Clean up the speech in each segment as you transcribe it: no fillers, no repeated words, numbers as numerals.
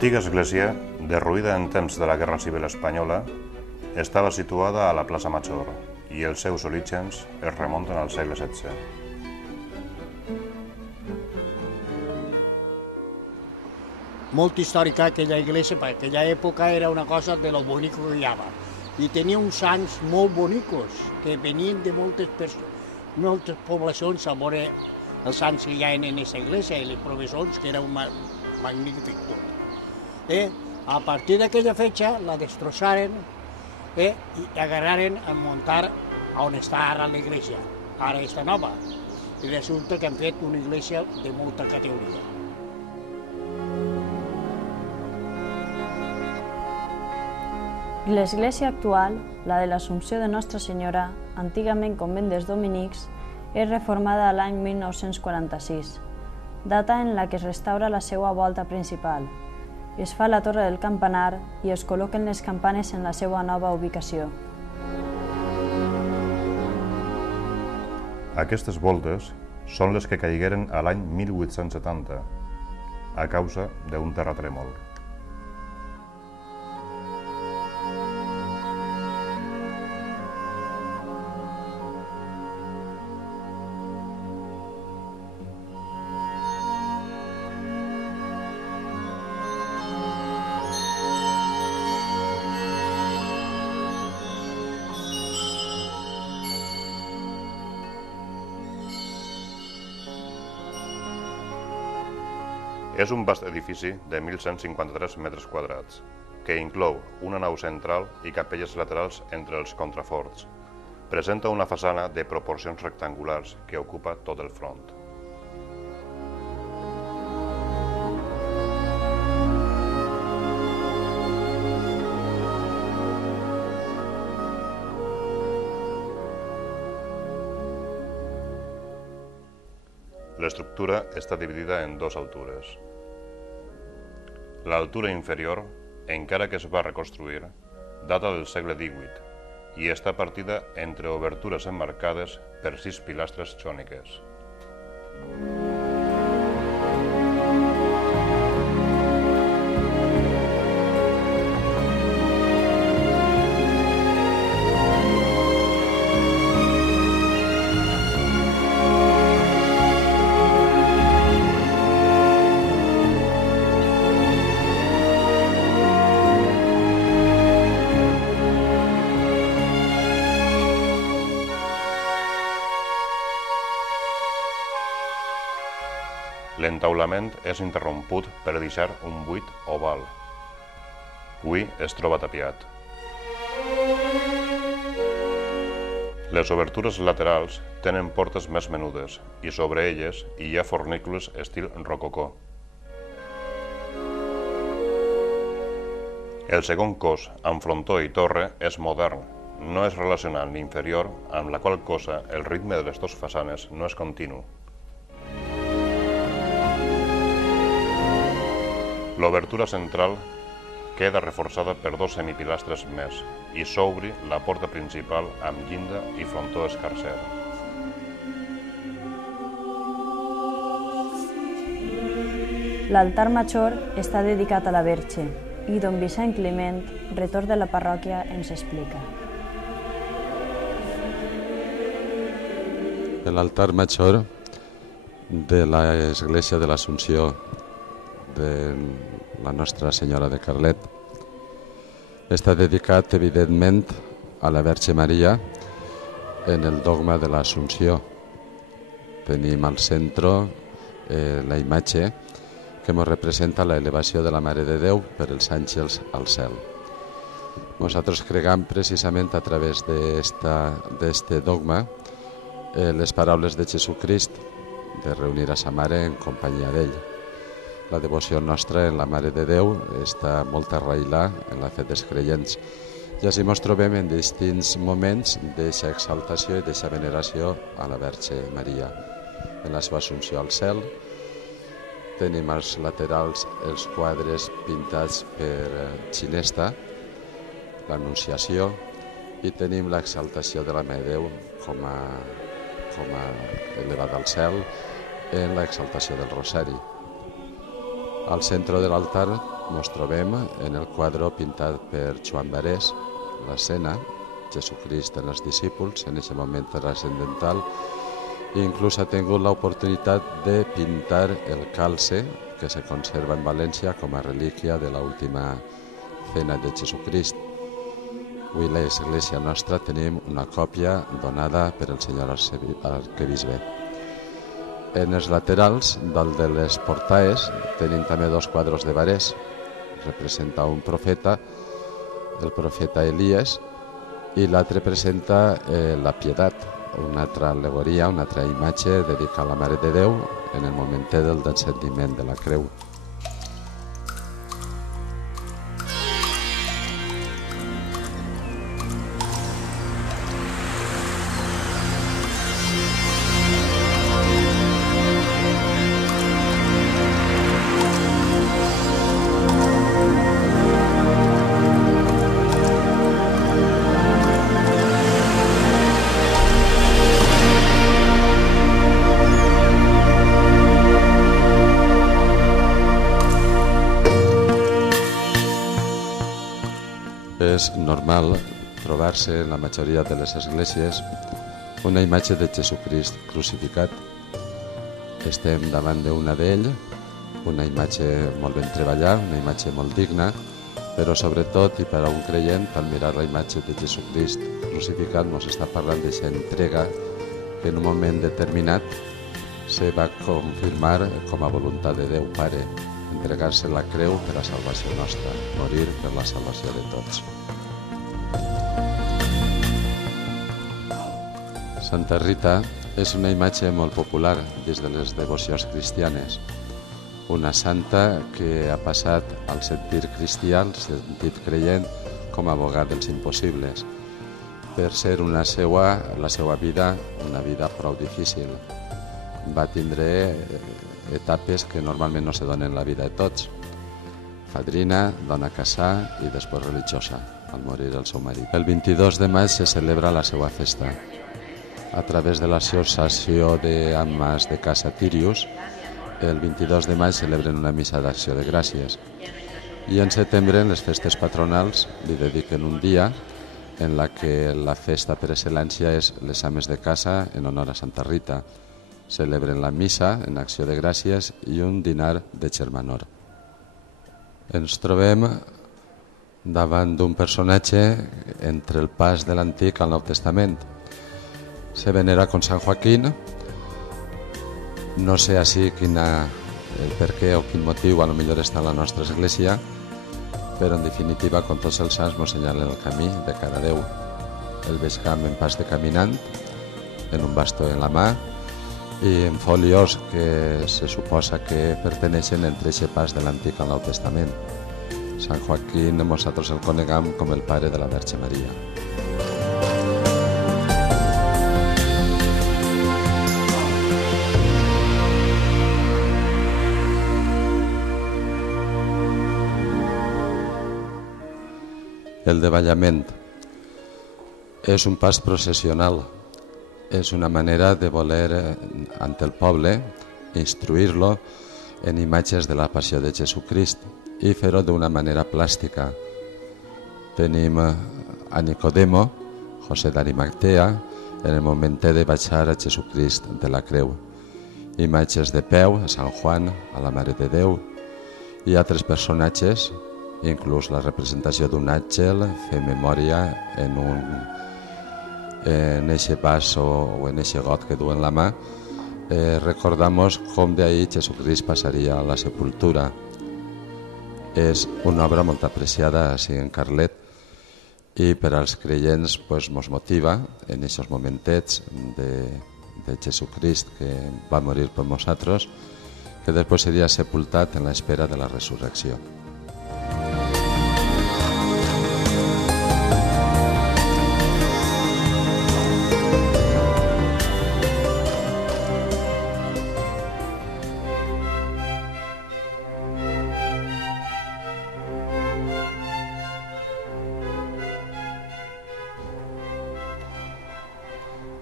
L'antiga església, derruïda en temps de la Guerra Civil Espanyola, estava situada a la plaça Major i els seus orígens es remunten al segle XVI. Molt històrica aquella església, perquè aquella època era una cosa de lo bonico que hi havia. I tenia uns sants molt bonicos, que venien de moltes poblacions a veure els sants que hi ha en aquesta església i les professors, que era un magnífic tot. A partir d'aquella fecha la destrossaren i agarraren a muntar on està ara l'església. Ara està nova. I resulta que han fet una església de molta categoria. L'església actual, la de l'Assumpció de Nostra Senyora, antigament convent dels dominics, és reformada l'any 1946, data en la que es restaura la seva volta principal. Es fa la torre del campanar i es col·loquen les campanes en la seva nova ubicació. Aquestes voltes són les que caigueren a l'any 1870 a causa d'un terratrèmol. És un vast edifici de 1.153 metres quadrats, que inclou una nau central i capelles laterals entre els contraforts. Presenta una façana de proporcions rectangulars que ocupa tot el front. L'estructura està dividida en dues altures. L'altura inferior, encara que es va reconstruir, data del segle XVIII i està partida entre obertures emmarcades per 6 pilastres jòniques. L'entaulament és interromput per deixar un buit oval. Avui es troba tapiat. Les obertures laterals tenen portes més menudes i sobre elles hi ha fornícules estil rococó. El segon cos, amb frontó i torre, és modern. No es relaciona amb l'inferior, amb la qual cosa el ritme de les dues façanes no és continu. L'obertura central queda reforçada per 2 semipilastres més i s'obri la porta principal amb llinda i frontó escarser. L'altar major està dedicat a la Verge i don Vicent Climent, retor de la parròquia, ens explica. L'altar major de l'església de l'Assumpció de la Nostra Senyora de Carlet està dedicat, evidentment, a la Verge Maria en el dogma de l'Assumpció. Tenim al centre la imatge que ens representa la elevació de la Mare de Déu per els àngels al cel. Nosaltres creiem precisament a través d'este dogma les paraules de Jesucrist de reunir a sa Mare en companyia d'ell. La devoció nostra en la Mare de Déu està molt arrailada en la fe dels creients i així ens trobem en distints moments d'aquesta exaltació i d'aquesta veneració a la Verge Maria. En la seva assumpció al cel tenim als laterals els quadres pintats per Ginesta, l'Anunciació, i tenim l'exaltació de la Mare de Déu com a elevada al cel en l'exaltació del Rosari. Al centre de l'altar ens trobem en el quadre pintat per Joan Barés, l'escena, Jesucrist en els discípuls, en aquest moment transcendental, i inclús ha tingut l'oportunitat de pintar el calce que se conserva en València com a relíquia de l'última cena de Jesucrist. Avui a l'església nostra tenim una còpia donada per el senyor arquebisbe. En els laterals, dalt de les portaes, tenim també dos quadres de Barés. Representa un profeta, el profeta Elies, i l'altre presenta la Pietat, una altra al·legoria, una altra imatge dedicada a la Mare de Déu en el moment del descendiment de la creu. És normal trobar-se en la majoria de les esglésies una imatge de Jesucrist crucificat. Estem davant d'una d'ell, una imatge molt ben treballada, una imatge molt digna, però sobretot, i per a un creient, al mirar la imatge de Jesucrist crucificat, ens està parlant d'aquesta entrega que en un moment determinat se va confirmar com a voluntat de Déu Pare, entregar-se la creu per a salvació nostra, morir per la salvació de tots. Santa Rita és una imatge molt popular dins de les devocions cristianes, una santa que ha passat al sentit cristià, al sentit creient, com a abogat dels impossibles, per ser la seva vida, una vida prou difícil. Va tindre etapes que normalment no se donen en la vida de tots. Fadrina, dona casar i després religiosa, al morir el seu marit. El 22 de maig se celebra la seva festa. A través de l'associació d'Ames de Casa Tirius, el 22 de maig celebren una missa d'acció de gràcies. I en setembre, en les festes patronals, li dediquen un dia en la que la festa per excel·lència és les Ames de Casa en honor a Santa Rita. Celebren la missa en acció de gràcies i un dinar de germanor. Ens trobem davant d'un personatge entre el pas de l'Antic al Nou Testament. Se venera con San Joaquín. No sé així el per què o quin motiu a lo millor està a la nostra església, però en definitiva, com tots els sants, ens senyalen el camí de cara a Déu. El vescam en pas de caminant, en un bastó en la mà, i en fòlios que se suposa que perteneixen entre aquest pas de l'Antic al Nou Testament. Sant Joaquín nosaltres el coneguem com el pare de la Verge Maria. El davallament és un pas processional, és una manera de voler ante el poble instruir-lo en imatges de la passió de Jesucrist i fer-ho d'una manera plàstica. Tenim a Nicodemo, José d'Arimatea, en el moment de baixar a Jesucrist de la creu. Imatges de peu a Sant Juan, a la Mare de Déu, i altres personatges, inclús la representació d'un àngel, fer memòria en eixe vas o en eixe got que duen la mà, recordamos com d'ahí Jesucrist passaria a la sepultura. És una obra molt apreciada així en Carlet i per als creients ens motiva en aquests momentets de Jesucrist que va morir per nosaltres, que després seria sepultat en l'espera de la resurrecció.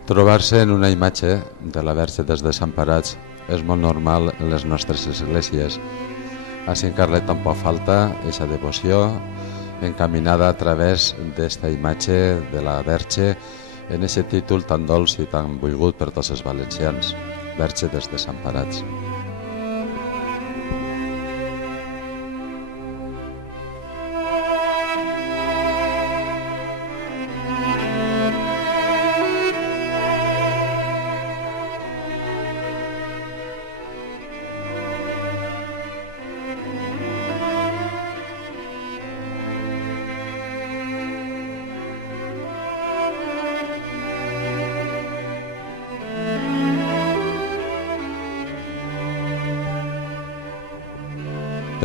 Trobar-se en una imatge de la Verge dels Desemparats és molt normal en les nostres esglésies. Així en Carlet tampoc falta aquesta devoció encaminada a través d'esta imatge de la Verge en aquest títol tan dolç i tan volgut per tots els valencians, Verge dels Desemparats.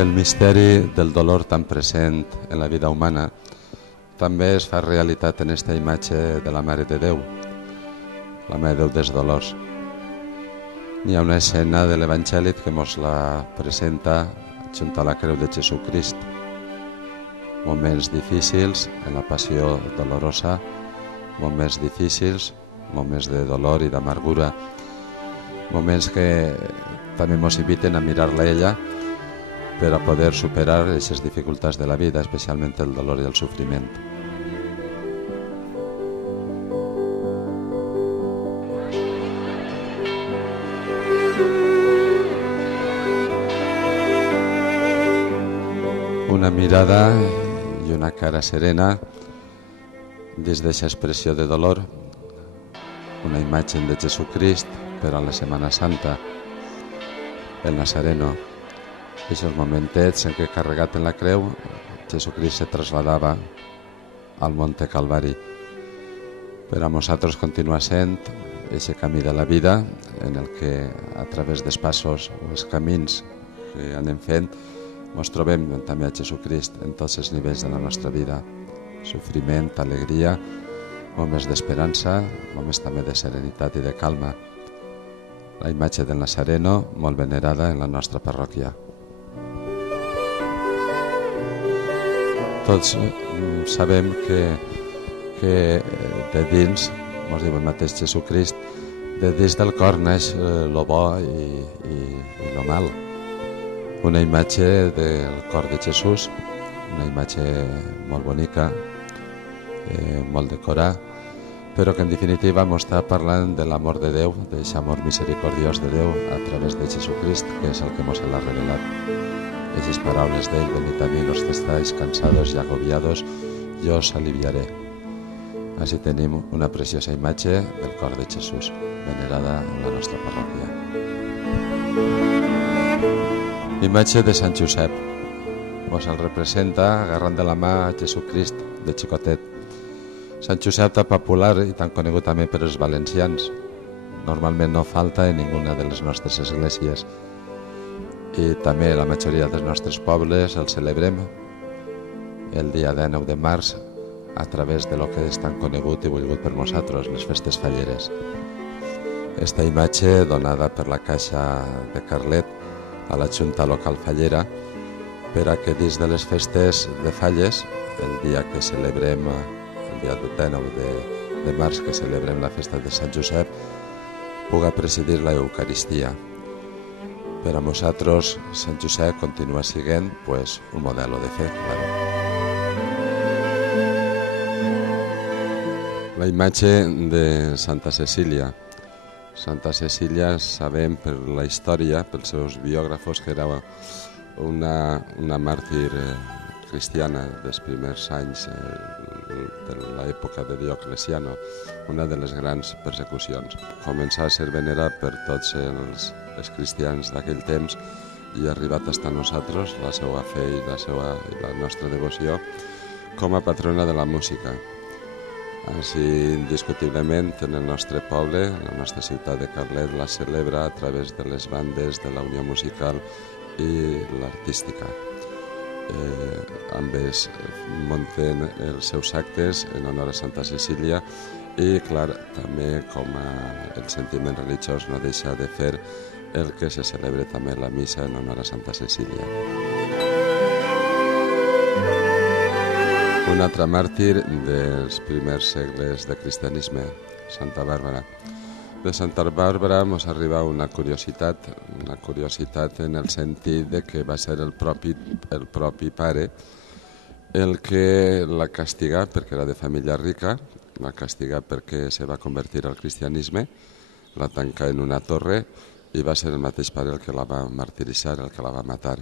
El misteri del dolor tan present en la vida humana també es fa realitat en aquesta imatge de la Mare de Déu, la Mare de Déu dels Dolors. Hi ha una escena de l'Evangeli que ens la presenta junt a la creu de Jesucrist. Moments difícils en la passió dolorosa, moments difícils, moments de dolor i d'amargura, moments que també ens inviten a mirar-la a ella per a poder superar aquestes dificultats de la vida, especialment el dolor i el sofriment. Una mirada i una cara serena dins d'aquesta expressió de dolor, una imatge de Jesucrist per a la Setmana Santa, el Nazareno. Aquests momentets en què, carregat en la creu, Jesucrist se trasladava al Monte Calvari. Per a nosaltres continua sent aquest camí de la vida en el que, a través dels passos o els camins que anem fent, ens trobem també a Jesucrist en tots els nivells de la nostra vida. Sofriment, alegria, moments d'esperança, moments també de serenitat i de calma. La imatge del Nazareno, molt venerada en la nostra parròquia. Tots sabem que de dins, ens diu el mateix Jesucrist, de dins del cor neix lo bo i lo mal. Una imatge del cor de Jesús, una imatge molt bonica, molt decorada, però que en definitiva ens està parlant de l'amor de Déu, d'aquest amor misericordiós de Déu a través de Jesucrist, que és el que ens l'ha revelat. Esas paraules d'ell, venid a mi los que estáis cansados y agobiados, yo os aliviaré. Així tenim una preciosa imatge del cor de Jesús, venerada en la nostra parròquia. Imatge de Sant Josep. Ens el representa agarrant de la mà a Jesucrist de xicotet. Sant Josep tan popular i tan conegut també per els valencians. Normalment no falta en ninguna de les nostres esglésies. I també la majoria dels nostres pobles el celebrem el dia 19 de març a través de lo que és tan conegut i volgut per nosaltres, les festes falleres. Esta imatge donada per la Caixa de Carlet a la Junta Local Fallera per a que dins de les festes de falles, el dia que celebrem, el dia 19 de març que celebrem la festa de Sant Josep, puga presidir la Eucaristia. Per a nosaltres, Sant Josep continua sent un modelo de fe, claro. La imatge de Santa Cecília. Santa Cecília sabem per la història, pels seus biògrafos, que era una màrtir cristiana dels primers anys de l'època de Diocleciano, una de les grans persecucions. Començà a ser venerada per tots els cristians d'aquell temps i ha arribat fins a nosaltres la seva fe i la nostra devoció com a patrona de la música. Així, indiscutiblement, en el nostre poble, en la nostra ciutat de Carlet, la celebra a través de les bandes, de la unió musical i l'artística. Ambes munten els seus actes en honor a Santa Cecília i, clar, també com el sentiment religiós no deixa de fer el que se celebra també la missa en honor a Santa Cecília. Un altre màrtir dels primers segles de cristianisme, Santa Bàrbara. De Santa Bàrbara ens arriba una curiositat en el sentit de que va ser el propi pare el que la castigà, perquè era de família rica, la castigà perquè se va convertir al cristianisme, la tancà en una torre i va ser el mateix pare el que la va martiritzar, el que la va matar.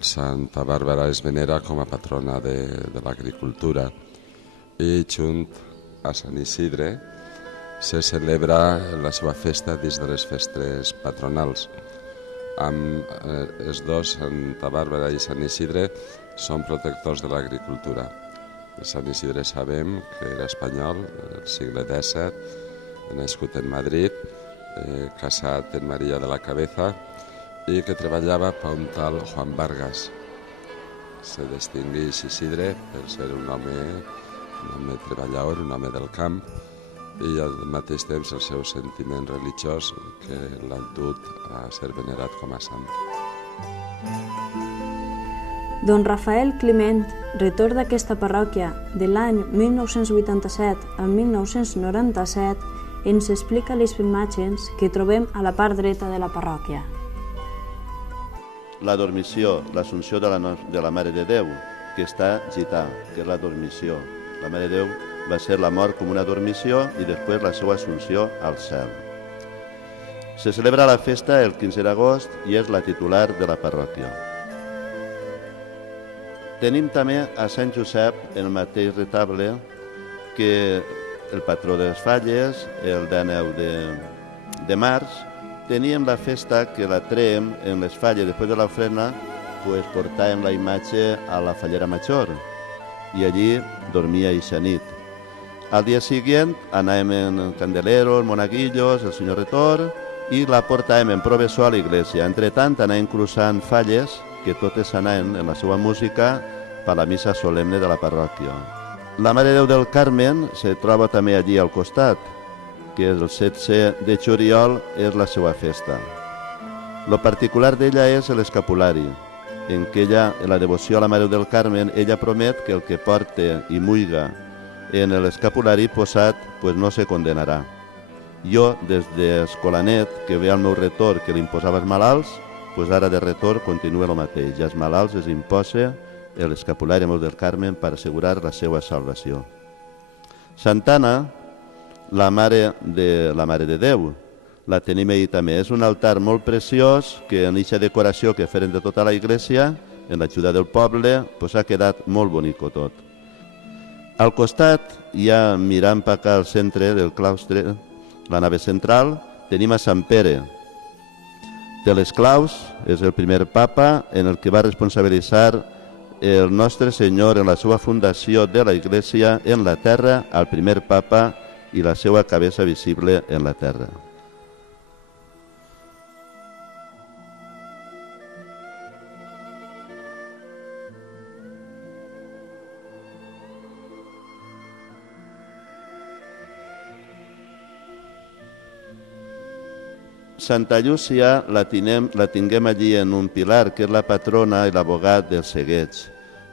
Santa Bàrbara es venera com a patrona de l'agricultura i junt a Sant Isidre se celebra la seva festa dins de les festes patronals. Els dos, Santa Bàrbara i Sant Isidre, són protectors de l'agricultura. Sant Isidre sabem que era espanyol, del segle XVII, nascut en Madrid, casat en Maria de la Cabeza i que treballava per un tal Juan Vargas. Se distingueix Isidre per ser un home treballador, un home del camp, i al mateix temps el seu sentiment religiós que l'han dut a ser venerat com a sant. Don Rafael Climent, rector d'aquesta parròquia de l'any 1987 a 1997, ens explica les imatges que trobem a la part dreta de la parròquia. La dormició, l'Assumpció de la Mare de Déu, que està gità, que és la dormició. La Mare de Déu va ser la mort com una dormició i després la seva assumpció al cel. Se celebra la festa el 15 d'agost i és la titular de la parròquia. Tenim també a Sant Josep en el mateix retable que el patró de les Falles, el 19 de març, teníem la festa que la traiem en les Falles, després de l'ofrena, portàvem la imatge a la Fallera Major i allí dormia eixa nit. Al dia següent anàvem en Candelero, Monaguillos, el senyor Retor i la portàvem en Provessó a l'església. Entretant anàvem cruzant falles que totes anaven en la seva música per la missa solemne de la parròquia. La Mare de Déu del Carmen se troba també allí al costat, que és el 16 de juliol, és la seva festa. Lo particular d'ella és l'escapulari, en què ella, en la devoció a la Mare del Carmen, ella promet que el que porta i muiga en l'escapulari posat no se condenarà. Jo, des d'escolanet, que ve al meu retor que li imposava els malalts, ara de retor continua el mateix. Ja els malalts es imposa l'escapulari a del Carmen per assegurar la seva salvació. Santana, la Mare de Déu, la tenim ahí també. És un altar molt preciós que en aquesta decoració que feren de tota la iglesia, en l'ajuda del poble, ha quedat molt bonico tot. Al costat, ja mirant per acá al centre del claustre, la nave central, tenim a Sant Pere. De les claus, és el primer papa en el que va responsabilitzar el nostre Senyor en la seva fundació de la Iglésia en la terra, al primer papa i la seva cabeza visible en la terra. Santa Llúcia la tinguem allí en un pilar, que és la patrona i l'abogat del Segueig,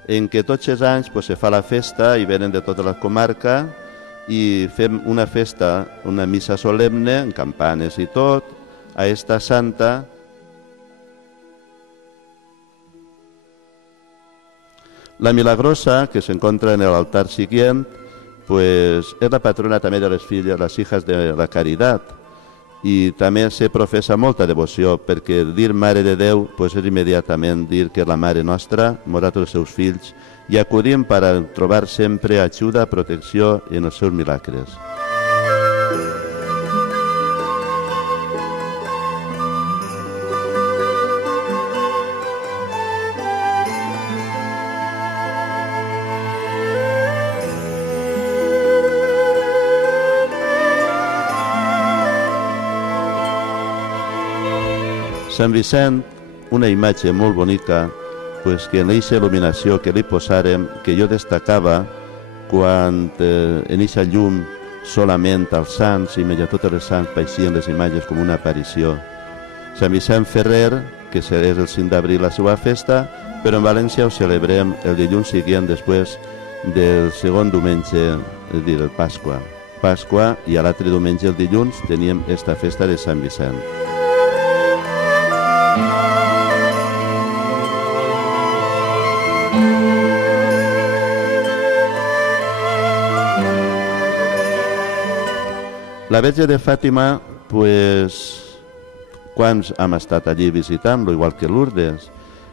en què tots els anys se fa la festa i venen de tota la comarca i fem una festa, una missa solemne, amb campanes i tot, a esta santa. La Milagrosa, que s'encontra en l'altar siguiente, és la patrona també de les filles, les hijas de la Caritat, i també se professa molta devoció, perquè dir Mare de Déu és immediatament dir que és la Mare nostra, morat els seus fills, i acudim per a trobar sempre ajuda, protecció en els seus milagres. Sant Vicent, una imatge molt bonica, que en aquesta il·luminació que li posàrem, que jo destacava quan en aquesta llum solament els sants i a totes les sants paixien les imatges com una aparició. Sant Vicent Ferrer, que és el 5 d'abril la seva festa, però en València ho celebrem el dilluns següent després del segon diumenge, és a dir, el Pasqua. Pasqua i a l'altre diumenge, el dilluns, teníem esta festa de Sant Vicent. La Verge de Fàtima, quants hem estat allí visitant-lo, igual que Lourdes,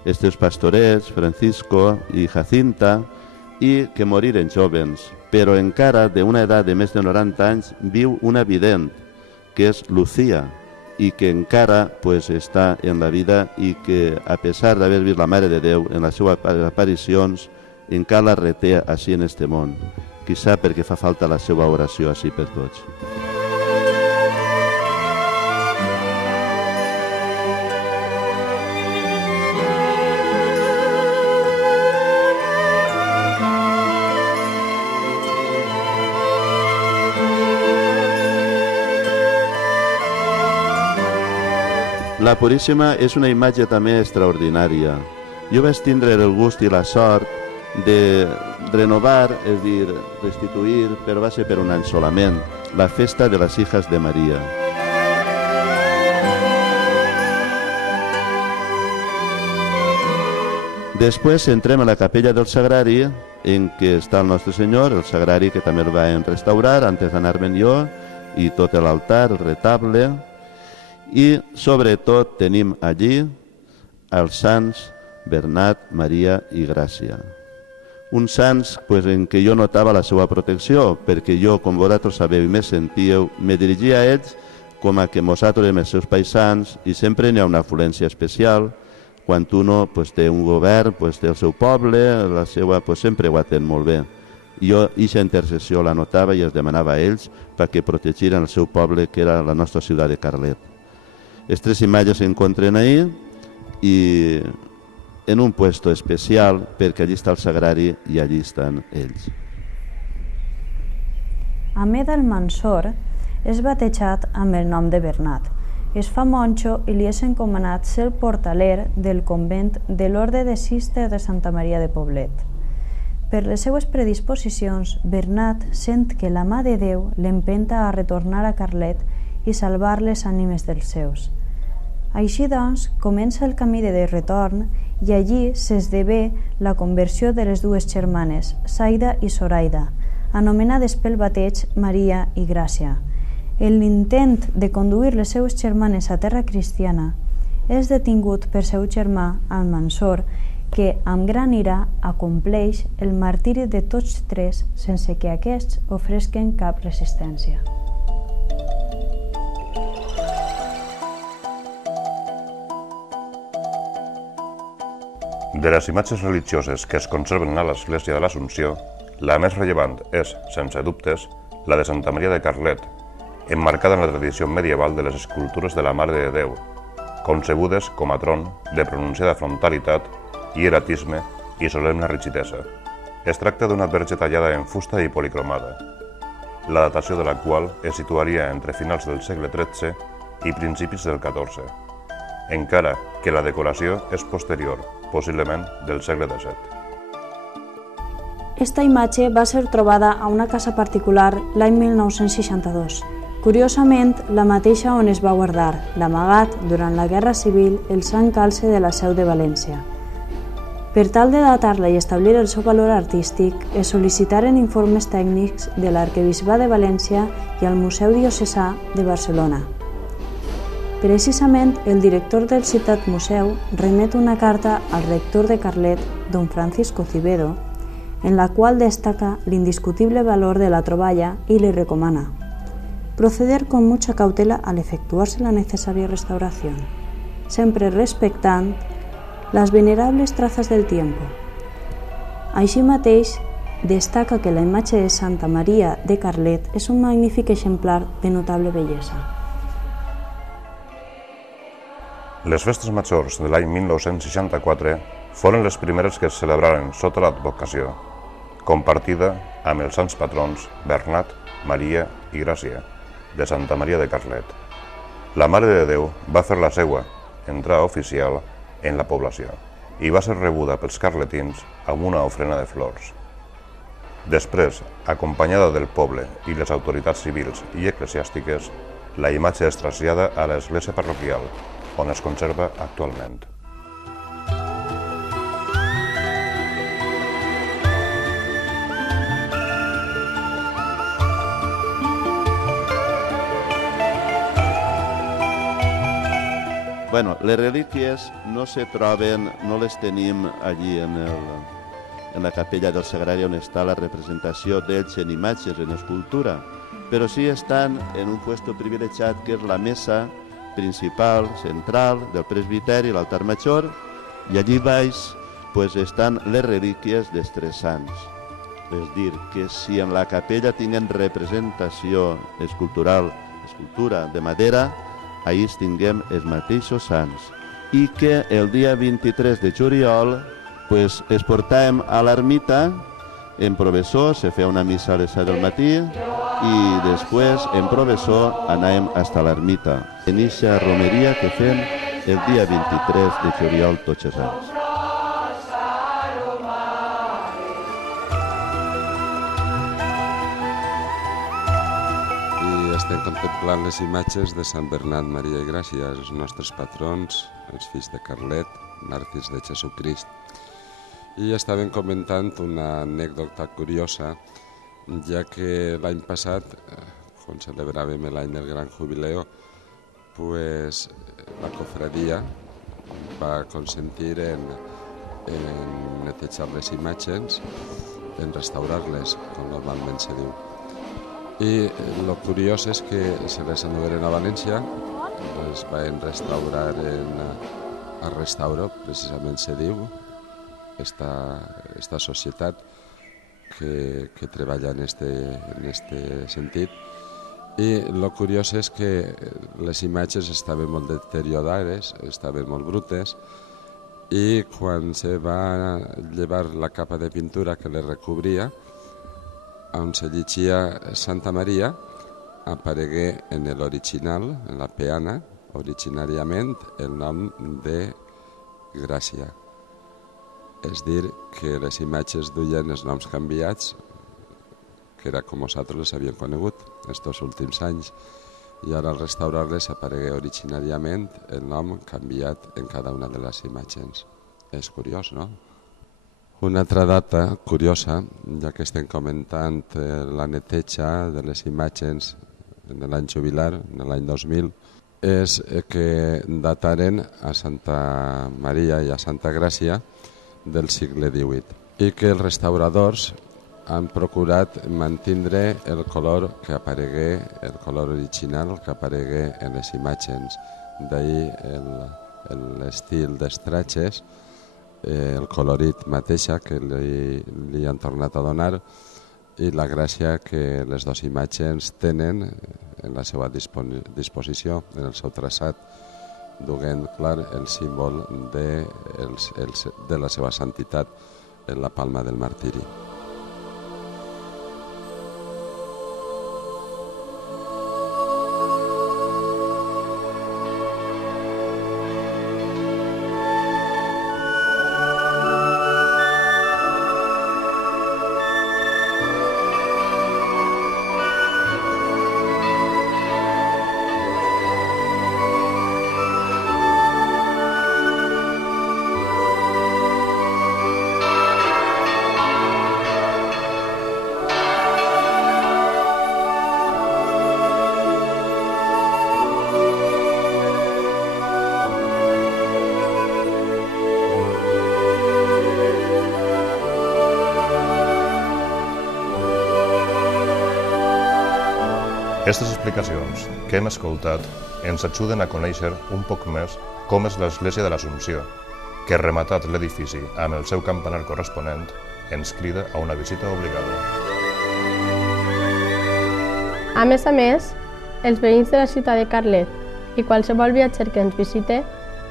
estos pastorets, Francisco i Jacinta, i que moriren jovens, però encara d'una edat de més de 90 anys viu una vident, que és Lucía, i que encara està en la vida i que, a pesar d'haver vist la Mare de Déu en les seves aparicions, encara la reté així en este món, quizà perquè fa falta la seva oració així per tots. La Puríssima és una imatge també extraordinària. Jo vaig tindre el gust i la sort de renovar, és dir, restituir, però va ser per un any solament, la festa de les Hijas de Maria. Després entrem a la capella del Sagrari, en què està el Nostre Senyor, el Sagrari que també el vam restaurar antes d'anar-me'n jo, i tot l'altar, el retable. I, sobretot, tenim allí els sants Bernat, Maria i Gràcia. Uns sants en què jo notava la seva protecció, perquè jo, com vosaltres sabeu i me sentíeu, me dirigia a ells com a que nosaltres érem els seus paisans i sempre n'hi ha una afluència especial. Quan uno té un govern, té el seu poble, la seva, sempre ho atén molt bé. Jo, aquesta intercessió la notava i els demanava a ells perquè protegiren el seu poble, que era la nostra ciutat de Carlet. Les tres imatges s'encontren ahí i en un puesto especial perquè allí està el Sagrari i allí estan ells. Ahmed al-Mansur és batejat amb el nom de Bernat. Es fa monjo i li és encomanat ser el portaler del convent de l'Orde de Cister de Santa Maria de Poblet. Per les seues predisposicions, Bernat sent que la mà de Déu l'empenta a retornar a Carlet i salvar les ànimes dels seus. Així doncs, comença el camí de retorn i allí s'esdevé la conversió de les dues germanes, Zaida i Zoraida, anomenades pel bateig Maria i Gràcia. En l'intent de conduir les seues germanes a terra cristiana, és detingut per seu germà al-Mansur, que amb gran ira acompleix el martiri de tots tres sense que aquests ofresquen cap resistència. De les imatges religioses que es conserven a l'església de l'Assumpció, la més rellevant és, sense dubtes, la de Santa Maria de Carlet, emmarcada en la tradició medieval de les escultures de la Mare de Déu, concebudes com a tron de pronunciada frontalitat, hieratisme i solemne rigidesa. Es tracta d'una verge tallada en fusta i policromada, la datació de la qual es situaria entre finals del segle XIII i principis del XIV, encara que la decoració és posterior, possiblement del segle XVII. Esta imatge va ser trobada a una casa particular l'any 1962. Curiosament, la mateixa on es va guardar, l'amagat durant la Guerra Civil, el Sant Calce de la Seu de València. Per tal de datar-la i establir el seu valor artístic, es sol·licitaren informes tècnics de l'Arquebisbat de València i al Museu Diocesà de Barcelona. Precisament, el director del citat museu remet una carta al rector de Carlet, don Francisco Cibedo, en la qual destaca l'indiscutible valor de la troballa y le recomana proceder con mucha cautela al efectuarse la necesaria restauración, siempre respectant las venerables trazas del tiempo. Així mateix, destaca que la imatge de Santa Maria de Carlet és un magnífic exemplar de notable bellesa. Les festes majors de l'any 1964 foren les primeres que es celebraren sota l'advocació, compartida amb els sants patrons Bernat, Maria i Gràcia, de Santa Maria de Carlet. La Mare de Déu va fer la seva entrada oficial en la població i va ser rebuda pels carletins amb una ofrena de flors. Després, acompanyada del poble i les autoritats civils i eclesiàstiques, la imatge es trasllada a l'església parroquial, on es conserva actualment. Bueno, les relíquies no se troben, no les tenim allí en la capella del Sagrari on està la representació d'ells en imatges, en escultura, però sí estan en un puesto privilegiat que és la mesa principal, central, del presbiteri, l'altar major, i allí baix pues, estan les relíquies dels tres sants. És dir, que si en la capella tinguem representació escultura de madera, ahir tinguem els mateixos sants. I que el dia 23 de juliol pues, es portàvem a l'ermita en Provessó, se feia una missa a les 7 del matí i després en Provessó anàvem fins a l'ermita. En eixa romeria que fem el dia 23 de juliol tots els anys. Estem contemplant les imatges de Sant Bernat, Maria i Gràcia, els nostres patrons, els fills de Carlet, màrtirs de Jesucrist. I estàvem comentant una anècdota curiosa, ja que l'any passat, quan celebràvem l'any del Gran Jubileo, pues, la cofradia va consentir en netejar les imatges, en restaurar-les, com normalment se diu. I el curiós és que se les endugueren a València, es van restaurar a Restauro, precisament se diu, esta societat que treballa en este sentit. I el curiós és que les imatges estaven molt deteriorades, estaven molt brutes, i quan se va llevar la capa de pintura que les recobria, on se llegia Santa Maria, aparegué en l'original, en la peana, originàriament, el nom de Gràcia. És dir, que les imatges duien els noms canviats, que era com nosaltres les havíem conegut estos últims anys, i ara al restaurar-les aparegué originàriament el nom canviat en cada una de les imatges. És curiós, no? Una altra data curiosa, ja que estem comentant la neteja de les imatges en l'any jubilar, en l'any 2000, és que dataren a Santa Maria i a Santa Gràcia del segle XVIII i que els restauradors han procurat mantindre el color que aparegué, el color original que aparegué en les imatges. D'ahir l'estil dels tratges, el colorit mateixa que li han tornat a donar i la gràcia que les dues imatges tenen en la seva disposició, en el seu traçat, duent clar el símbol de la seva santitat en la palma del martiri. Aquestes explicacions que hem escoltat ens ajuden a conèixer un poc més com és l'Església de l'Assumpció, que, rematat l'edifici amb el seu campanar corresponent, ens crida a una visita obligada. A més, els veïns de la ciutat de Carlet i qualsevol viatger que ens visite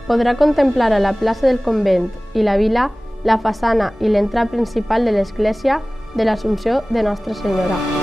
podrà contemplar a la plaça del convent i la vila la façana i l'entrada principal de l'església de l'Assumpció de Nostra Senyora.